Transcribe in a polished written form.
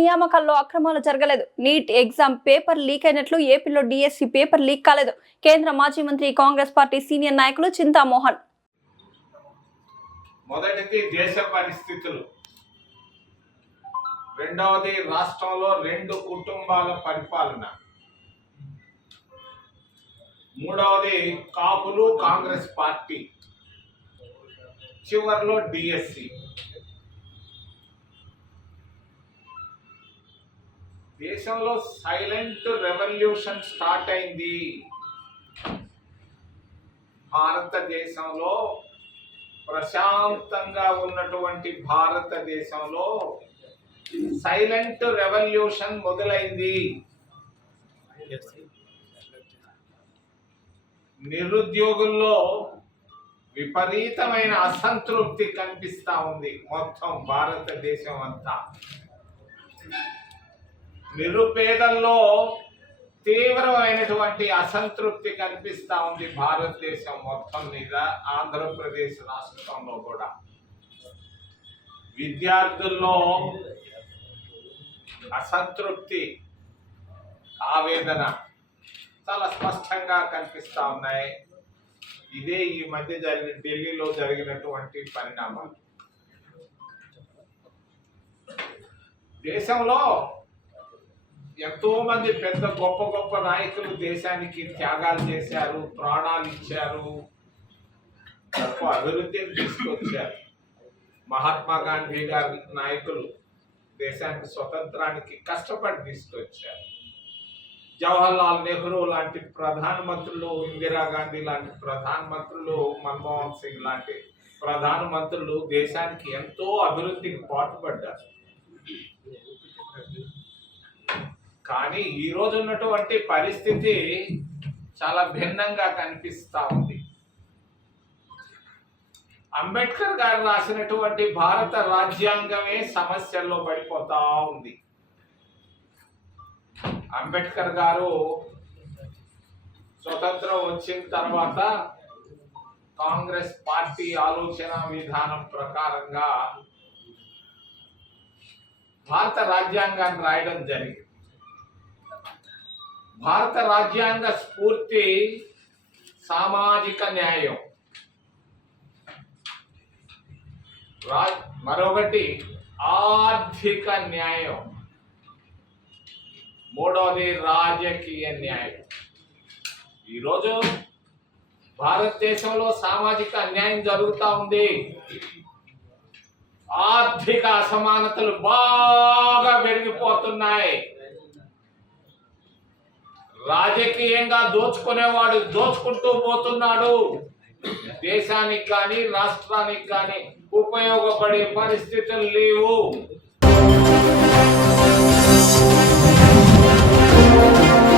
నియామకాల్లో అక్రమాలు జరగలేదు. NEET exam paper leak అయినట్లు ఏపీలో డిఎస్సి పేపర్ లీక్ కాలేదు. కేంద్ర మాజీ మంత్రి కాంగ్రెస్ పార్టీ సీనియర్ నాయకులు చింతామోహన్. మొదటిది దేశ పరిస్థితులు, రెండవది రాష్ట్రంలో 2 కుటుంబాల పరిపాలన, మూడవది కాపులు కాంగ్రెస్ పార్టీ, చివర్లో డిఎస్సి. దేశంలో సైలెంట్ రెవల్యూషన్ స్టార్ట్ అయింది. భారతదేశంలో ప్రశాంతంగా ఉన్నటువంటి భారతదేశంలో సైలెంట్ రెవల్యూషన్ మొదలైంది. నిరుద్యోగుల్లో విపరీతమైన అసంతృప్తి కనిపిస్తా ఉంది. మొత్తం భారతదేశం అంతా నిరుపేదల్లో తీవ్రమైనటువంటి అసంతృప్తి కనిపిస్తా ఉంది. భారతదేశం మొత్తం మీద, ఆంధ్రప్రదేశ్ రాష్ట్రంలో కూడా విద్యార్థుల్లో అసంతృప్తి, ఆవేదన చాలా స్పష్టంగా కనిపిస్తా ఉన్నాయి. ఇదే ఈ మధ్య ఢిల్లీలో జరిగినటువంటి పరిణామాలు. దేశంలో ఎంతో మంది పెద్ద గొప్ప గొప్ప నాయకులు దేశానికి త్యాగాలు చేశారు, ప్రాణాలు ఇచ్చారు, గొప్ప అభివృద్ధిని తీసుకొచ్చారు. మహాత్మా గాంధీ గారి నాయకులు దేశానికి స్వతంత్రానికి కష్టపడి తీసుకొచ్చారు. జవహర్లాల్ నెహ్రూ లాంటి ప్రధానమంత్రులు, ఇందిరాగాంధీ లాంటి ప్రధానమంత్రులు, మన్మోహన్ సింగ్ లాంటి ప్రధానమంత్రులు దేశానికి ఎంతో అభివృద్ధికి పాటుపడ్డారు. కానీ ఈ రోజు ఉన్నటువంటి పరిస్థితి చాలా భిన్నంగా కనిపిస్తా ఉంది. అంబేద్కర్ గారు రాసినటువంటి భారత రాజ్యాంగమే సమస్యల్లో పడిపోతా ఉంది. అంబేద్కర్ గారు స్వతంత్రం వచ్చిన తర్వాత కాంగ్రెస్ పార్టీ ఆలోచన విధానం ప్రకారంగా భారత రాజ్యాంగాన్ని రాయడం జరిగింది. భారత రాజ్యాంగ స్ఫూర్తి సామాజిక న్యాయం, మరొకటి ఆర్థిక న్యాయం, మూడవది రాజకీయ న్యాయం. ఈరోజు భారతదేశంలో సామాజిక అన్యాయం జరుగుతూ ఉంది. ఆర్థిక అసమానతలు బాగా పెరిగిపోతున్నాయి. రాజకీయంగా దోచుకునేవాడు దోచుకుంటూ పోతున్నాడు. దేశానికి కానీ రాష్ట్రానికి కానీ ఉపయోగపడే పరిస్థితులు లేవు.